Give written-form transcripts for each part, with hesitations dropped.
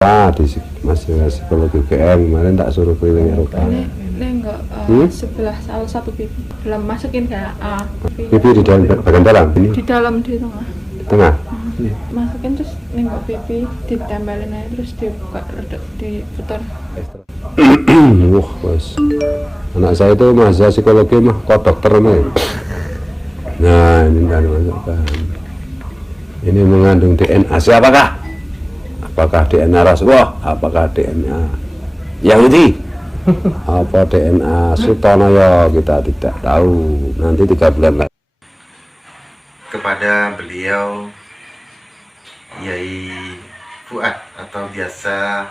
di masih psikologi UGM kemarin tak suruh keliling Eropa. Ini enggak sebelah salah satu pipi belum masukin kayak Pipi di dalam bagian dalam ini di dalam di tengah di tengah. masukin terus nengok pipi ditempelin aja terus dibuka diputar. Wah bos, anak saya itu mahasiswa psikologi mah kok dokter nih. Nah ini kan masukkan ini mengandung DNA siapakah? Apakah DNA Rasulullah? Apakah DNA Yahudi? Apa DNA Sutonoyo? Kita tidak tahu. Nanti 3 bulan lagi. Kepada beliau Yai Fuad atau biasa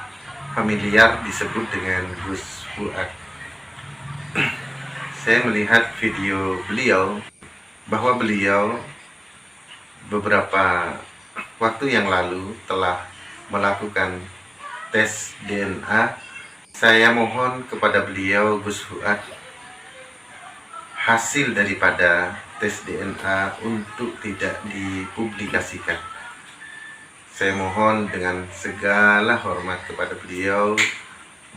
familiar disebut dengan Gus Fuad. Saya melihat video beliau bahwa beliau beberapa waktu yang lalu telah melakukan tes DNA. Saya mohon kepada beliau Gus Fuad hasil daripada tes DNA untuk tidak dipublikasikan. Saya mohon dengan segala hormat kepada beliau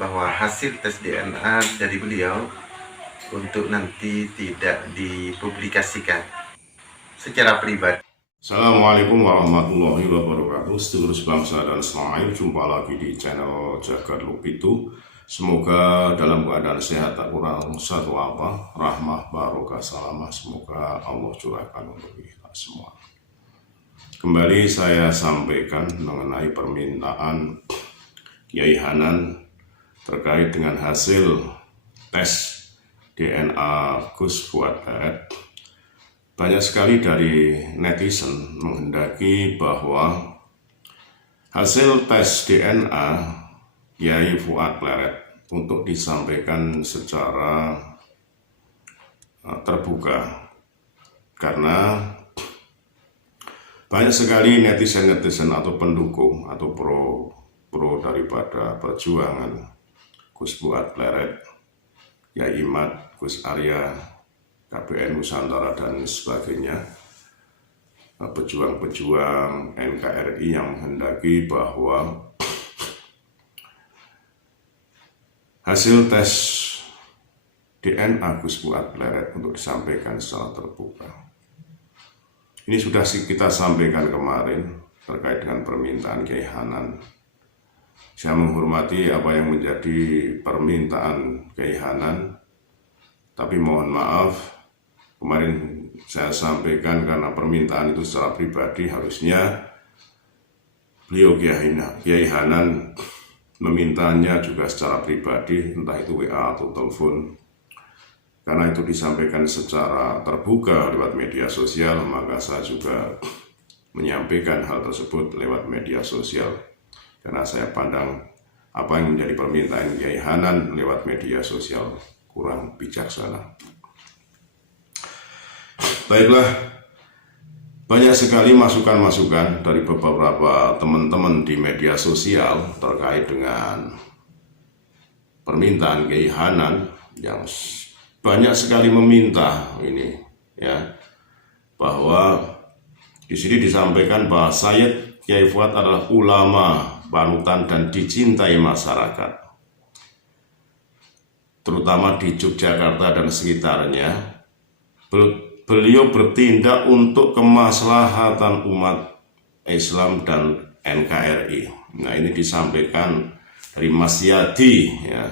bahwa hasil tes DNA dari beliau untuk nanti tidak dipublikasikan secara pribadi. Assalamualaikum warahmatullahi wabarakatuh. Sedulur sebangsa dan setanah air, jumpa lagi di channel Jagat Lupitu. Semoga dalam keadaan sehat, tak kurang satu apa, rahmah, barokah, salamah. Semoga Allah curahkan untuk kita semua. Kembali saya sampaikan mengenai permintaan Kiai Hanan terkait dengan hasil tes DNA Gus Fuad. Banyak sekali dari netizen menghendaki bahwa hasil tes DNA Yai Fuad Pleret untuk disampaikan secara terbuka, karena banyak sekali netizen-netizen atau pendukung atau pro daripada perjuangan Gus Fuad Pleret, Yai Imad, Gus Arya, KPN Nusantara dan sebagainya, pejuang-pejuang NKRI yang menghendaki bahwa hasil tes DNA Gus Fuad Pleret untuk disampaikan secara terbuka. Ini sudah kita sampaikan kemarin terkait dengan permintaan Kiai Hanan. Saya menghormati apa yang menjadi permintaan Kiai Hanan, tapi mohon maaf, kemarin saya sampaikan karena permintaan itu secara pribadi, harusnya beliau Kiai Hanan memintanya juga secara pribadi, entah itu WA atau telepon. Karena itu disampaikan secara terbuka lewat media sosial, maka saya juga menyampaikan hal tersebut lewat media sosial. Karena saya pandang apa yang menjadi permintaan Kiai Hanan lewat media sosial kurang bijaksana. Baiklah, banyak sekali masukan-masukan dari beberapa teman-teman di media sosial terkait dengan permintaan Kiai Hanan yang banyak sekali meminta ini, ya, bahwa di sini disampaikan bahwa Sayyid Kiai Fuad adalah ulama panutan dan dicintai masyarakat, terutama di Yogyakarta dan sekitarnya. Beliau bertindak untuk kemaslahatan umat Islam dan NKRI. Nah, ini disampaikan dari Mas Yadi, ya,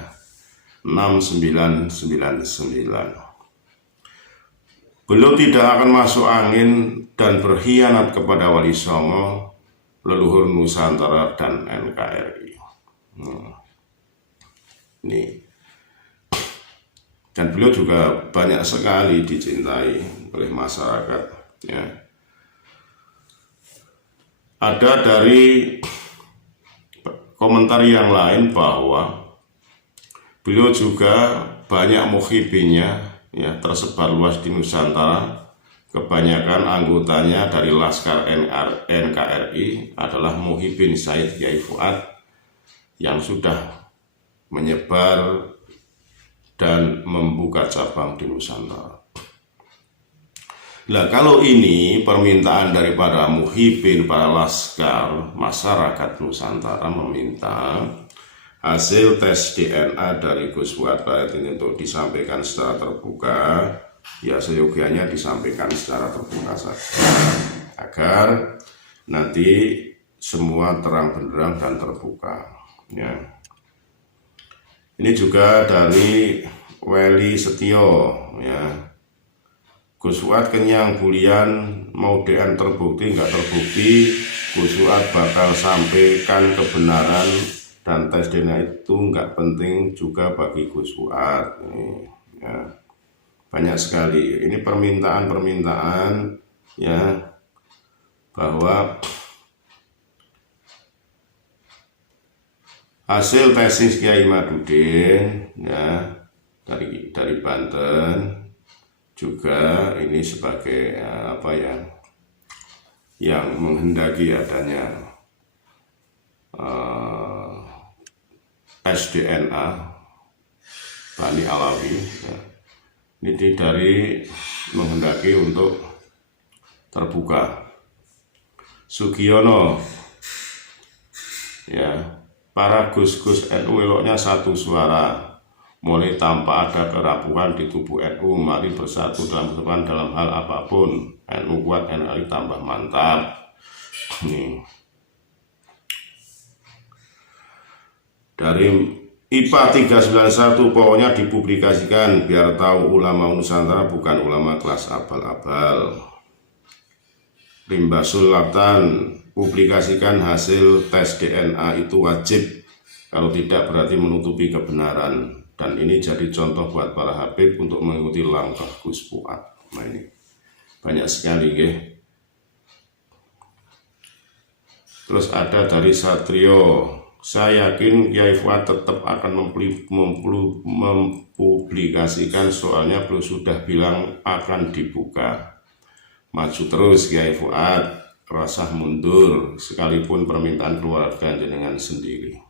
6999. Beliau tidak akan masuk angin dan berkhianat kepada Wali Songo, leluhur Nusantara dan NKRI. Ini. Dan beliau juga banyak sekali dicintai oleh masyarakat, ya. Ada dari komentar yang lain bahwa beliau juga banyak muhibinnya, ya, tersebar luas di Nusantara. Kebanyakan anggotanya dari Laskar NKRI adalah muhibin Sayyid Kiai Fuad yang sudah menyebar dan membuka cabang di Nusantara. Nah, kalau ini permintaan daripada muhibin, para laskar, masyarakat Nusantara meminta hasil tes DNA dari Gus Fuad Bait ini untuk disampaikan secara terbuka, ya seyogianya disampaikan secara terbuka saja, agar nanti semua terang benderang dan terbuka. Ya. Ini juga dari Weli Setio, ya. Gus Fuad kenyang bulian, mau DN terbukti nggak terbukti, Gus Fuad bakal sampaikan kebenaran, dan tes DNA itu nggak penting juga bagi Gus Fuad. Ya. Banyak sekali ini permintaan ya, bahwa hasil tesis Kiai Madudin ya dari Banten juga ini sebagai yang menghendaki adanya tes DNA Bani Alawi ya. Ini dari menghendaki untuk terbuka. Sugiono ya, para gus-gus NU eloknya satu suara, mulai tanpa ada kerapuhan di tubuh NU, mari bersatu dalam kesatuan dalam hal apapun. NU kuat, NKRI tambah mantap. Nih. Dari IPA 391, pokoknya dipublikasikan biar tahu ulama Nusantara bukan ulama kelas abal-abal. Rimbasul Latan, publikasikan hasil tes DNA itu wajib, kalau tidak berarti menutupi kebenaran. Dan ini jadi contoh buat para habib untuk mengikuti langkah Gus Fuad. Nah ini banyak sekali ya. Terus ada dari Satrio, saya yakin Kiai Fuad tetap akan mempublikasikan, soalnya beliau sudah bilang akan dibuka. Maju terus Kiai Fuad, rasa mundur sekalipun permintaan keluarga jenengan sendiri.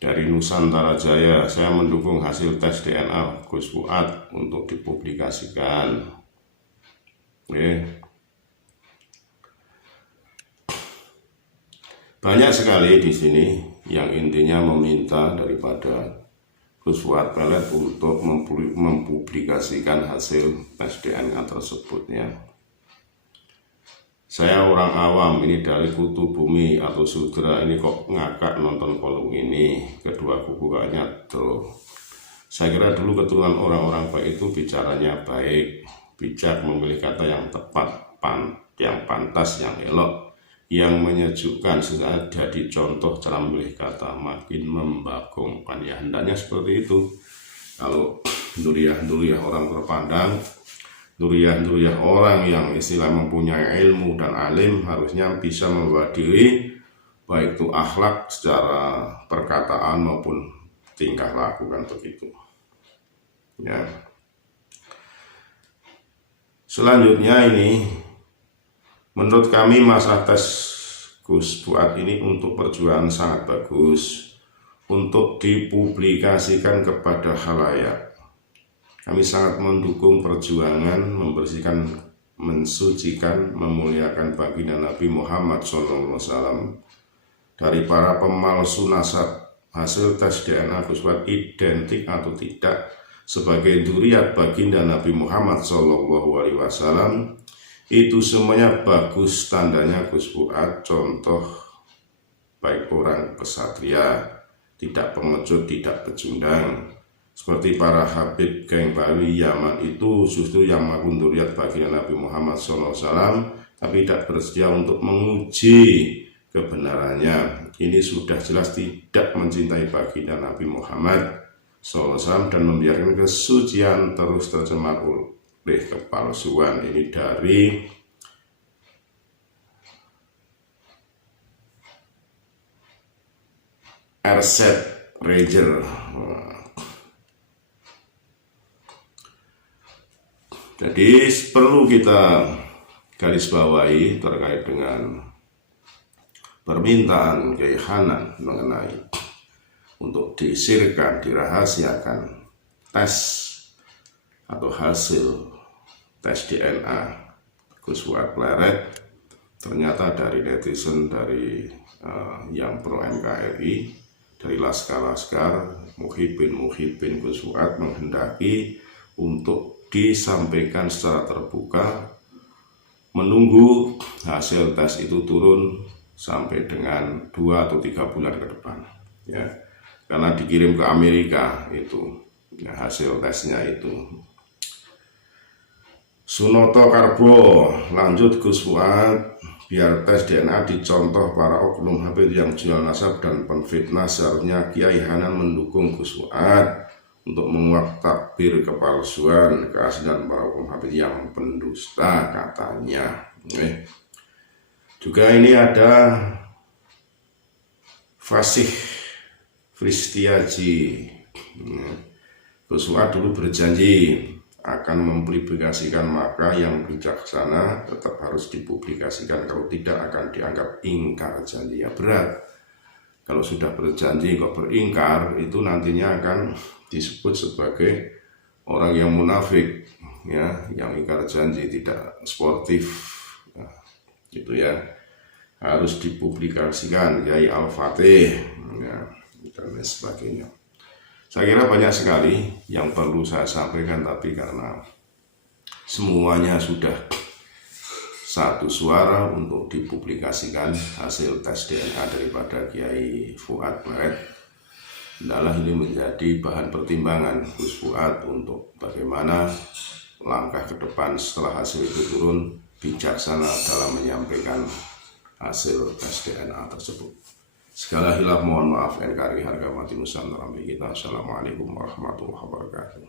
Dari Nusantara Jaya, saya mendukung hasil tes DNA Gus Fuad untuk dipublikasikan. Oke. Banyak sekali di sini yang intinya meminta daripada Gus Fuad Bait untuk mempublikasikan hasil tes DNA tersebutnya. Saya orang awam, ini dari Kutu Bumi atau Sudra, ini kok ngakak nonton kolom ini, kedua kuku kayaknya tuh. Saya kira dulu keturunan orang-orang baik itu bicaranya baik, bijak, memilih kata yang tepat, yang pantas, yang elok, yang menyejukkan, sehingga jadi contoh cara memilih kata, makin membagongkan. Ya hendaknya seperti itu. Kalau duriah-duriah orang terpandang, duriah-duriah orang yang istilah mempunyai ilmu dan alim, harusnya bisa mewakili baik itu akhlak secara perkataan maupun tingkah laku, kan begitu ya. Selanjutnya ini, menurut kami masa tes Gus Fuad ini untuk perjuangan sangat bagus untuk dipublikasikan kepada khalayak. Kami sangat mendukung perjuangan membersihkan, mensucikan, memuliakan baginda Nabi Muhammad SAW dari para pemalsu nasab. Hasil tes DNA Gus Fuad identik atau tidak sebagai dzurriyyah baginda Nabi Muhammad SAW, itu semuanya bagus, tandanya Gus Fuad contoh baik orang kesatria, tidak pengecut, tidak pecundang. Seperti para habib geng Bali Yaman itu justru yang mengaku dzurriyyah baginda Nabi Muhammad SAW, tapi tidak bersedia untuk menguji kebenarannya. Ini sudah jelas tidak mencintai baginda Nabi Muhammad SAW dan membiarkan kesucian terus tercemar oleh kepalsuan. Ini dari Erset Ranger. Jadi perlu kita garis bawahi terkait dengan permintaan Kiai Hanan mengenai untuk disirkan, dirahasiakan tes atau hasil tes DNA Gus Fuad Pleret, ternyata dari netizen, dari yang pro NKRI, dari laskar-laskar, muhibin Gus Fuad menghendaki untuk disampaikan secara terbuka, menunggu hasil tes itu turun sampai dengan 2 atau 3 bulan ke depan, ya, karena dikirim ke Amerika itu, ya, hasil tesnya itu. Sunoto Karbo, lanjut Gus Fuad, biar tes DNA dicontoh para oknum Habib yang jual nasab dan penfitnah, seharusnya Kiai Hanan mendukung Gus Fuad untuk menguak takbir kepalsuan keaslian para oknum Habib yang pendusta, katanya. Juga ini ada Fasih Fristiaji. Gus Fuad dulu berjanji akan mempublikasikan maka yang bijaksana tetap harus dipublikasikan, kalau tidak akan dianggap ingkar janji. Ya berat, kalau sudah berjanji kok beringkar, itu nantinya akan disebut sebagai orang yang munafik, ya, yang ingkar janji, tidak sportif. Nah, gitu ya, harus dipublikasikan Kiai Al-Fatih, ya, dan lain sebagainya. Saya kira banyak sekali yang perlu saya sampaikan, tapi karena semuanya sudah satu suara untuk dipublikasikan hasil tes DNA daripada Kiai Fuad Pleret, adalah ini menjadi bahan pertimbangan Gus Fuad untuk bagaimana langkah ke depan setelah hasil itu turun, bijaksana dalam menyampaikan hasil tes DNA tersebut. Segala hilaf mohon maaf, NKRI harga mati Nusantara kita. Assalamualaikum warahmatullahi wabarakatuh.